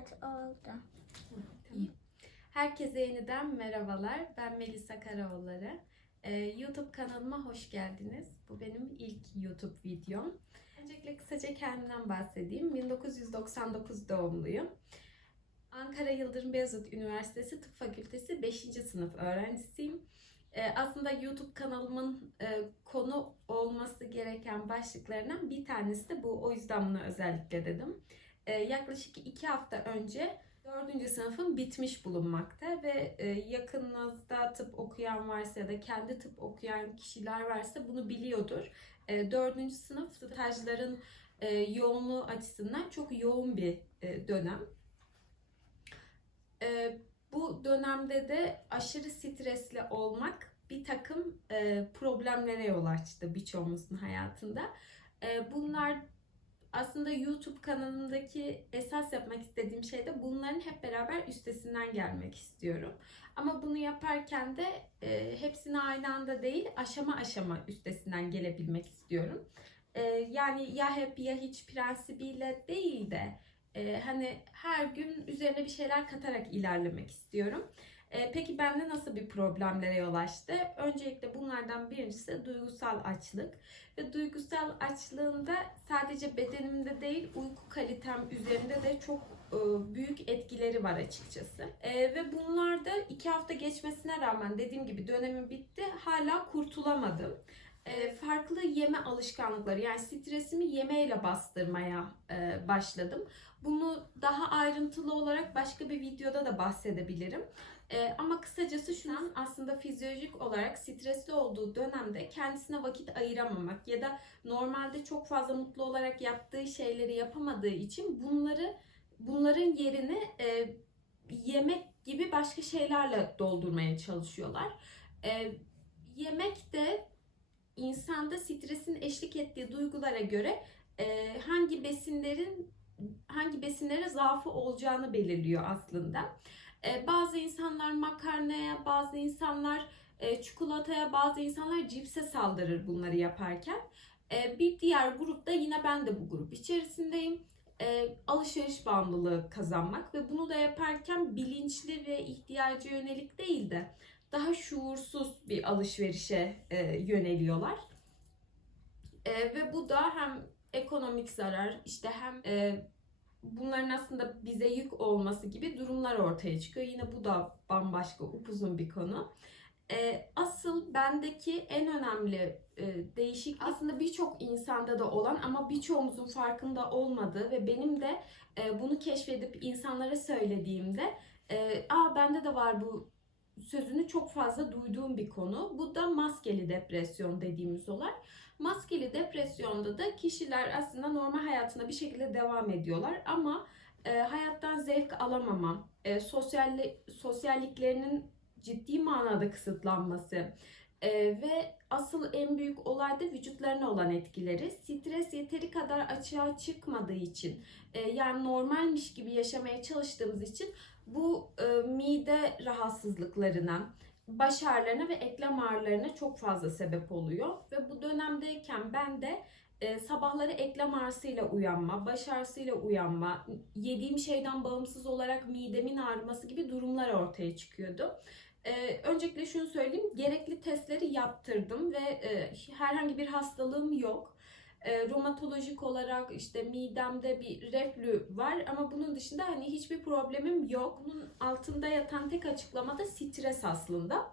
Evet oldu. Herkese yeniden merhabalar. Ben Melisa Karaoğulları. Ee, YouTube kanalıma hoş geldiniz. Bu benim ilk YouTube videom. Öncelikle kısaca kendimden bahsedeyim. 1999 doğumluyum. Ankara Yıldırım Beyazıt Üniversitesi Tıp Fakültesi 5. sınıf öğrencisiyim. Ee, aslında YouTube kanalımın e, konu olması gereken başlıklarından bir tanesi de bu. O yüzden bunu özellikle dedim. Ee, yaklaşık iki hafta önce Dördüncü sınıfım bitmiş bulunmakta ve e, yakınınızda tıp okuyan varsa ya da kendi tıp okuyan kişiler varsa bunu biliyordur. E, Dördüncü sınıf stajların e, yoğunluğu açısından çok yoğun bir e, dönem. E, Bu dönemde de aşırı stresli olmak bir takım problemlere yol açtı birçoğumuzun hayatında. Bunlar aslında YouTube kanalımdaki esas yapmak istediğim şey de bunların hep beraber üstesinden gelmek istiyorum. Ama bunu yaparken de e, hepsini aynı anda değil aşama aşama üstesinden gelebilmek istiyorum. E, yani ya hep ya hiç prensibiyle değil de e, hani her gün üzerine bir şeyler katarak ilerlemek istiyorum. E, peki bende nasıl bir problemlere yol açtı? Öncelikle bunlardan birincisi duygusal açlık. Ve duygusal açlığında sadece bedenimde değil uyku kalitem üzerinde de çok e, büyük etkileri var açıkçası. E, ve bunlarda iki hafta geçmesine rağmen dediğim gibi dönemim bitti hala kurtulamadım. E, farklı yeme alışkanlıkları yani stresimi yemeyle bastırmaya e, başladım. Bunu daha ayrıntılı olarak başka bir videoda da bahsedebilirim. Ee, ama kısacası şu an aslında fizyolojik olarak stresli olduğu dönemde kendisine vakit ayıramamak ya da normalde çok fazla mutlu olarak yaptığı şeyleri yapamadığı için bunları bunların yerini e, yemek gibi başka şeylerle doldurmaya çalışıyorlar. E, yemek de insanda stresin eşlik ettiği duygulara göre e, hangi besinlerin hangi besinlere zaafı olacağını belirliyor aslında. Ee, bazı insanlar makarnaya, bazı insanlar e, çikolataya, bazı insanlar cipse saldırır bunları yaparken. Ee, bir diğer grupta yine ben de bu grup içerisindeyim. Ee, alışveriş bağımlılığı kazanmak ve bunu da yaparken bilinçli ve ihtiyaca yönelik değil de daha şuursuz bir alışverişe e, yöneliyorlar. ve bu da hem ekonomik zarar işte hem e, bunların aslında bize yük olması gibi durumlar ortaya çıkıyor. Yine bu da bambaşka upuzun bir konu. Ee, asıl bendeki en önemli e, değişiklik aslında birçok insanda da olan ama birçoğumuzun farkında olmadığı ve benim de e, bunu keşfedip insanlara söylediğimde e, aa bende de var bu sözünü çok fazla duyduğum bir konu. Bu da maskeli depresyon dediğimiz olay. Maskeli depresyonda da kişiler aslında normal hayatına bir şekilde devam ediyorlar ama e, hayattan zevk alamama, e, sosyalli, sosyalliklerinin ciddi manada kısıtlanması e, ve asıl en büyük olay da vücutlarına olan etkileri. Stres yeteri kadar açığa çıkmadığı için e, yani normalmiş gibi yaşamaya çalıştığımız için bu e, mide rahatsızlıklarına, baş ağrılarına ve eklem ağrılarına çok fazla sebep oluyor. Ve bu dönemdeyken ben de e, sabahları eklem ağrısıyla uyanma, baş ağrısıyla uyanma, yediğim şeyden bağımsız olarak midemin ağrıması gibi durumlar ortaya çıkıyordu. E, öncelikle şunu söyleyeyim, gerekli testleri yaptırdım ve e, herhangi bir hastalığım yok. E, romatolojik olarak işte midemde bir reflü var ama bunun dışında hani hiçbir problemim yok. Bunun altında yatan tek açıklama da stres aslında.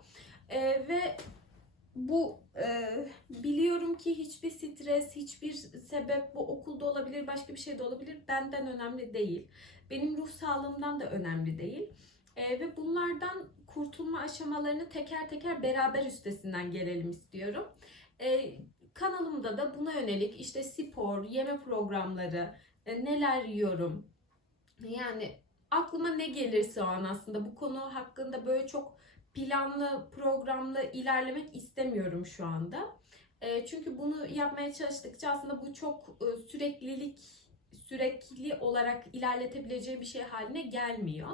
E, ve bu e, biliyorum ki hiçbir stres, hiçbir sebep bu okulda olabilir, başka bir şey de olabilir. Benden önemli değil. Benim ruh sağlığımdan da önemli değil. E, ve bunlardan kurtulma aşamalarını teker teker beraber üstesinden gelelim istiyorum. E, kanalımda da buna yönelik işte spor, yeme programları, e, neler yiyorum. Yani aklıma ne gelirse o an aslında bu konu hakkında böyle çok planlı, programlı ilerlemek istemiyorum şu anda. E, çünkü bunu yapmaya çalıştıkça aslında bu çok e, süreklilik, sürekli olarak ilerletebileceği bir şey haline gelmiyor.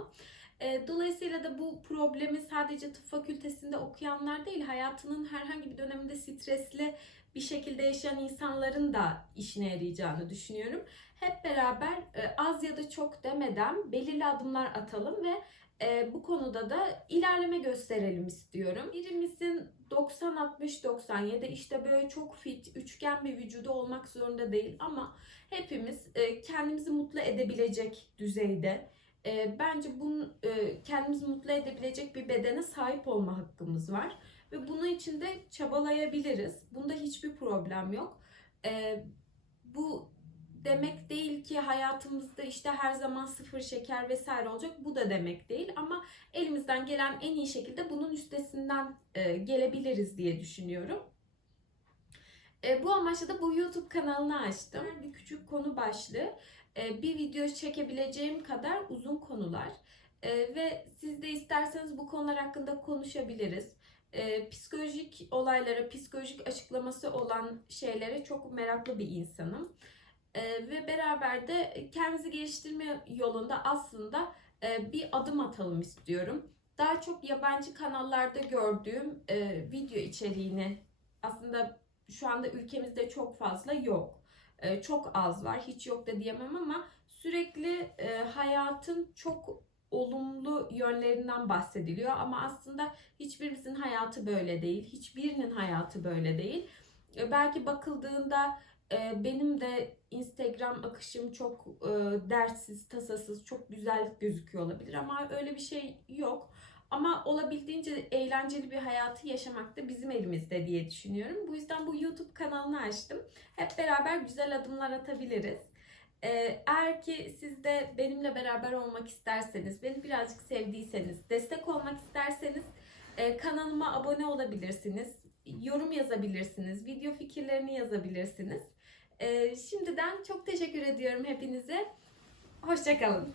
E, dolayısıyla da bu problemi sadece tıp fakültesinde okuyanlar değil, hayatının herhangi bir döneminde stresli bir şekilde yaşayan insanların da işine yarayacağını düşünüyorum. Hep beraber e, az ya da çok demeden belirli adımlar atalım ve e, bu konuda da ilerleme gösterelim istiyorum. Birimizin 90-60-97 işte böyle çok fit, üçgen bir vücudu olmak zorunda değil ama hepimiz e, kendimizi mutlu edebilecek düzeyde e, bence bunun e, kendimizi mutlu edebilecek bir bedene sahip olma hakkımız var ve bunun için de çabalayabiliriz. Bunda hiçbir problem yok. E, bu demek değil ki hayatımızda işte her zaman sıfır şeker vesaire olacak. Bu da demek değil ama elimizden gelen en iyi şekilde bunun üstesinden e, gelebiliriz diye düşünüyorum. E, bu amaçla da bu YouTube kanalını açtım. Bir küçük konu başlığı. E, bir video çekebileceğim kadar uzun konular. E, ve siz de isterseniz bu konular hakkında konuşabiliriz. E, psikolojik olaylara, psikolojik açıklaması olan şeylere çok meraklı bir insanım. Ve beraber de kendimizi geliştirme yolunda aslında e, bir adım atalım istiyorum. Daha çok yabancı kanallarda gördüğüm e, video içeriğini aslında şu anda ülkemizde çok fazla yok. E, çok az var, hiç yok da diyemem ama sürekli e, hayatın çok olumlu yönlerinden bahsediliyor ama aslında hiçbirimizin hayatı böyle değil. Hiçbirinin hayatı böyle değil. E, belki bakıldığında benim de Instagram akışım çok e, dertsiz, tasasız, çok güzel gözüküyor olabilir ama öyle bir şey yok. Ama olabildiğince eğlenceli bir hayatı yaşamak da bizim elimizde diye düşünüyorum. Bu yüzden bu YouTube kanalını açtım. Hep beraber güzel adımlar atabiliriz. Ee, Eğer ki siz de benimle beraber olmak isterseniz, beni birazcık sevdiyseniz, destek olmak isterseniz e, kanalıma abone olabilirsiniz. Yorum yazabilirsiniz, video fikirlerini yazabilirsiniz. Ee, Şimdiden çok teşekkür ediyorum hepinize. Hoşçakalın.